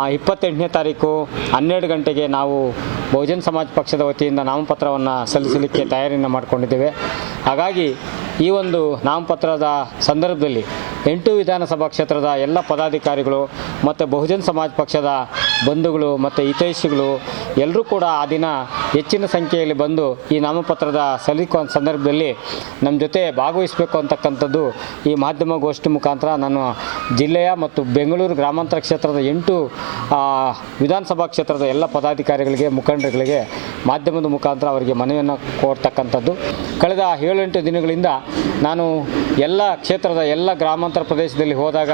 28ನೇ ತಾರೀಕು 12 ಗಂಟೆಗೆ ನಾವು ಬಹುಜನ್ ಸಮಾಜ ಪಕ್ಷದ ವತಿಯಿಂದ ನಾಮಪತ್ರವನ್ನು ಸಲ್ಲಿಸಲಿಕ್ಕೆ ತಯಾರಿಯನ್ನು ಮಾಡಿಕೊಂಡಿದ್ದೇವೆ. ಹಾಗಾಗಿ ಈ ಒಂದು ನಾಮಪತ್ರದ ಸಂದರ್ಭದಲ್ಲಿ 8 ವಿಧಾನಸಭಾ ಕ್ಷೇತ್ರದ ಎಲ್ಲ ಪದಾಧಿಕಾರಿಗಳು ಮತ್ತು ಬಹುಜನ್ ಸಮಾಜ ಪಕ್ಷದ ಬಂಧುಗಳು ಮತ್ತು ಹಿತೈಷಿಗಳು ಎಲ್ಲರೂ ಕೂಡ ಆ ದಿನ ಹೆಚ್ಚಿನ ಸಂಖ್ಯೆಯಲ್ಲಿ ಬಂದು ಈ ನಾಮಪತ್ರದ ಸಲ್ಲಿಕೋ ಸಂದರ್ಭದಲ್ಲಿ ನಮ್ಮ ಜೊತೆ ಭಾಗವಹಿಸಬೇಕು ಅಂತಕ್ಕಂಥದ್ದು ಈ ಮಾಧ್ಯಮ ಗೋಷ್ಠಿ ಮುಖಾಂತರ ನಾನು ಜಿಲ್ಲೆಯ ಮತ್ತು ಬೆಂಗಳೂರು ಗ್ರಾಮಾಂತರ ಕ್ಷೇತ್ರದ 8 ವಿಧಾನಸಭಾ ಕ್ಷೇತ್ರದ ಎಲ್ಲ ಪದಾಧಿಕಾರಿಗಳಿಗೆ ಮುಖಂಡರುಗಳಿಗೆ ಮಾಧ್ಯಮದ ಮುಖಾಂತರ ಅವರಿಗೆ ಮನವಿಯನ್ನು ಕೊಡ್ತಕ್ಕಂಥದ್ದು. ಕಳೆದ 7-8 ದಿನಗಳಿಂದ ನಾನು ಎಲ್ಲ ಕ್ಷೇತ್ರದ ಎಲ್ಲ ಗ್ರಾಮಾಂತರ ಪ್ರದೇಶದಲ್ಲಿ ಹೋದಾಗ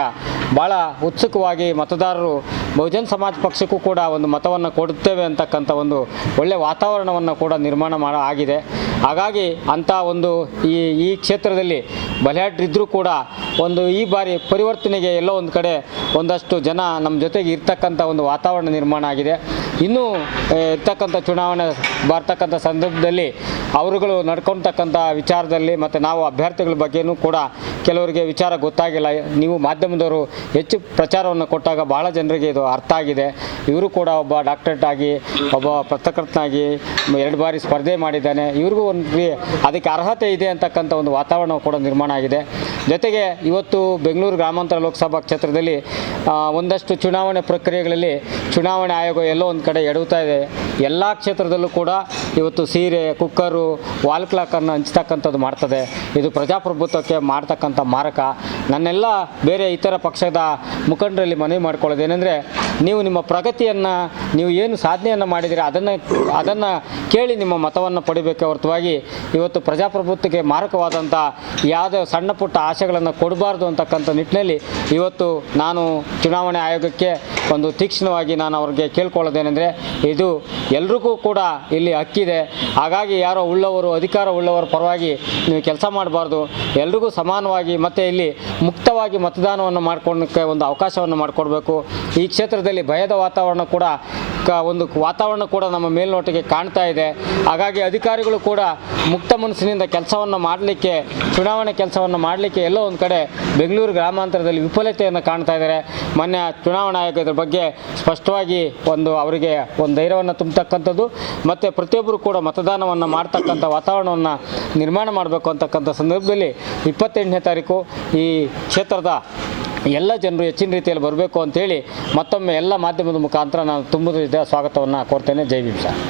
ಭಾಳ ಉತ್ಸುಕವಾಗಿ ಮತದಾರರು ಬಹುಜನ್ ಸಮಾಜ ಪಕ್ಷಕ್ಕೂ ಕೂಡ ಒಂದು ಮತವನ್ನು ಕೊಡುತ್ತೇವೆ ಅಂತಕ್ಕಂಥ ಒಂದು ಒಳ್ಳೆಯ ವಾತಾವರಣವನ್ನು ಕೂಡ ನಿರ್ಮಾಣ ಆಗಿದೆ. ಹಾಗಾಗಿ ಅಂಥ ಒಂದು ಈ ಕ್ಷೇತ್ರದಲ್ಲಿ ಬಲಿಯಾಡ್ರಿದ್ದರೂ ಕೂಡ ಒಂದು ಈ ಬಾರಿ ಪರಿವರ್ತನೆಗೆ ಎಲ್ಲೋ ಒಂದು ಕಡೆ ಒಂದಷ್ಟು ಜನ ನಮ್ಮ ಜೊತೆಗೆ ಇರ್ತಕ್ಕಂಥ ಒಂದು ವಾತಾವರಣ ನಿರ್ಮಾಣ ಆಗಿದೆ. ಇನ್ನೂ ಇರ್ತಕ್ಕಂಥ ಚುನಾವಣೆ ಬರ್ತಕ್ಕಂಥ ಸಂದರ್ಭದಲ್ಲಿ ಅವರುಗಳು ನಡ್ಕೊಳ್ತಕ್ಕಂಥ ವಿಚಾರದಲ್ಲಿ ಮತ್ತು ನಾವು ಅಭ್ಯರ್ಥಿಗಳ ಬಗ್ಗೆಯೂ ಕೂಡ ಕೆಲವರಿಗೆ ವಿಚಾರ ಗೊತ್ತಾಗಿಲ್ಲ. ನೀವು ಮಾಧ್ಯಮದವರು ಹೆಚ್ಚು ಪ್ರಚಾರವನ್ನು ಕೊಟ್ಟಾಗ ಭಾಳ ಜನರಿಗೆ ಇದು ಅರ್ಥ ಆಗಿದೆ. ಇವರು ಕೂಡ ಒಬ್ಬ ಡಾಕ್ಟರೇಟ್ ಆಗಿ ಒಬ್ಬ ಪತ್ರಕರ್ತನಾಗಿ 2 ಬಾರಿ ಸ್ಪರ್ಧೆ ಮಾಡಿದ್ದಾನೆ, ಇವ್ರಿಗೂ ಒಂದು ಅದಕ್ಕೆ ಅರ್ಹತೆ ಇದೆ ಅಂತಕ್ಕಂಥ ಒಂದು ವಾತಾವರಣ ಕೂಡ ನಿರ್ಮಾಣ ಆಗಿದೆ. ಜೊತೆಗೆ ಇವತ್ತು ಬೆಂಗಳೂರು ಗ್ರಾಮಾಂತರ ಲೋಕಸಭಾ ಕ್ಷೇತ್ರದಲ್ಲಿ ಒಂದಷ್ಟು ಚುನಾವಣೆ ಪ್ರಕ್ರಿಯೆಗಳಲ್ಲಿ ಚುನಾವಣೆ ಆಯೋಗ ಎಲ್ಲೋ ಒಂದು ಕಡೆ ಎಡುತ್ತಾ ಇದೆ. ಎಲ್ಲ ಕ್ಷೇತ್ರದಲ್ಲೂ ಕೂಡ ಇವತ್ತು ಸೀರೆ, ಕುಕ್ಕರು, ವಾಲ್ ಕ್ಲಾಕನ್ನು ಹಂಚ್ತಕ್ಕಂಥದ್ದು ಮಾಡ್ತದೆ. ಇದು ಪ್ರಜಾಪ್ರಭುತ್ವಕ್ಕೆ ಮಾಡ್ತಕ್ಕಂಥ ಮಾರಕ. ನನ್ನೆಲ್ಲ ಬೇರೆ ಇತರ ಪಕ್ಷದ ಮುಖಂಡರಲ್ಲಿ ಮನವಿ ಮಾಡ್ಕೊಳ್ಳೋದೇನೆಂದರೆ, ನೀವು ನಿಮ್ಮ ಪ್ರಗತಿಯನ್ನು, ನೀವು ಏನು ಸಾಧನೆಯನ್ನು ಮಾಡಿದರೆ ಅದನ್ನು ಕೇಳಿ ನಿಮ್ಮ ಮತವನ್ನು ಪಡಿಬೇಕೆ ಹೊರತುವಾಗಿ ಇವತ್ತು ಪ್ರಜಾಪ್ರಭುತ್ವಕ್ಕೆ ಮಾರಕವಾದಂಥ ಯಾವುದೇ ಸಣ್ಣ ಪುಟ್ಟ ಆಶೆಗಳನ್ನು ಕೊಡಬಾರ್ದು ಅಂತಕ್ಕಂಥ ನಿಟ್ಟಿನಲ್ಲಿ ಇವತ್ತು ನಾನು ಚುನಾವಣೆ ಆಯೋಗಕ್ಕೆ ಒಂದು ತೀಕ್ಷ್ಣವಾಗಿ ನಾನು ಅವ್ರಿಗೆ ಕೇಳ್ಕೊಳ್ಳೋದೇನೆಂದರೆ, ಇದು ಎಲ್ರಿಗೂ ಕೂಡ ಇಲ್ಲಿ ಹಕ್ಕಿದೆ. ಹಾಗಾಗಿ ಯಾರೋ ಉಳ್ಳವರು, ಅಧಿಕಾರ ಉಳ್ಳವರ ಪರವಾಗಿ ನೀವು ಕೆಲಸ ಮಾಡಬಾರ್ದು. ಎಲ್ರಿಗೂ ಸಮಾನವಾಗಿ ಮತ್ತು ಇಲ್ಲಿ ಮುಕ್ತವಾಗಿ ಮತದಾನವನ್ನು ಮಾಡ್ಕೊಳ್ಳೋಕ್ಕೆ ಒಂದು ಅವಕಾಶವನ್ನು ಮಾಡಿಕೊಡ್ಬೇಕು. ಈ ಕ್ಷೇತ್ರದಲ್ಲಿ ಭಯದ ವಾತಾವರಣ ಕೂಡ ನಮ್ಮ ಮೇಲ್ನೋಟಿಗೆ ಕಾಣ್ತಾ ಇದೆ. ಹಾಗಾಗಿ ಅಧಿಕಾರಿಗಳು ಕೂಡ ಮುಕ್ತ ಮನಸ್ಸಿನಿಂದ ಕೆಲಸವನ್ನು ಮಾಡಲಿಕ್ಕೆ, ಚುನಾವಣೆ ಕೆಲಸವನ್ನು ಮಾಡಲಿಕ್ಕೆ ಎಲ್ಲೋ ಒಂದು ಕಡೆ ಬೆಂಗಳೂರು ಗ್ರಾಮಾಂತರದಲ್ಲಿ ವಿಫಲತೆಯನ್ನು ಕಾಣ್ತಾ ಇದ್ದಾರೆ. ಮೊನ್ನೆ ಚುನಾವಣಾ ಆಯೋಗದ ಬಗ್ಗೆ ಸ್ಪಷ್ಟವಾಗಿ ಅವರಿಗೆ ಒಂದು ಧೈರ್ಯವನ್ನು ತುಂಬತಕ್ಕಂಥದ್ದು ಮತ್ತು ಪ್ರತಿಯೊಬ್ಬರು ಕೂಡ ಮತದಾನವನ್ನು ಮಾಡ್ತಕ್ಕಂಥ ವಾತಾವರಣವನ್ನು ನಿರ್ಮಾಣ ಮಾಡಬೇಕು ಅಂತಕ್ಕಂಥ ಸಂದರ್ಭದಲ್ಲಿ 28ನೇ ತಾರೀಕು ಈ ಕ್ಷೇತ್ರದ ಎಲ್ಲ ಜನರು ಹೆಚ್ಚಿನ ರೀತಿಯಲ್ಲಿ ಬರಬೇಕು ಅಂತೇಳಿ ಮತ್ತೊಮ್ಮೆ ಎಲ್ಲ ಮಾಧ್ಯಮದ ಮುಖಾಂತರ ನಾನು ತುಂಬ ಸ್ವಾಗತವನ್ನು ಕೋರ್ತೇನೆ. ಜೈ ಭೀಮ್ ಸರ್.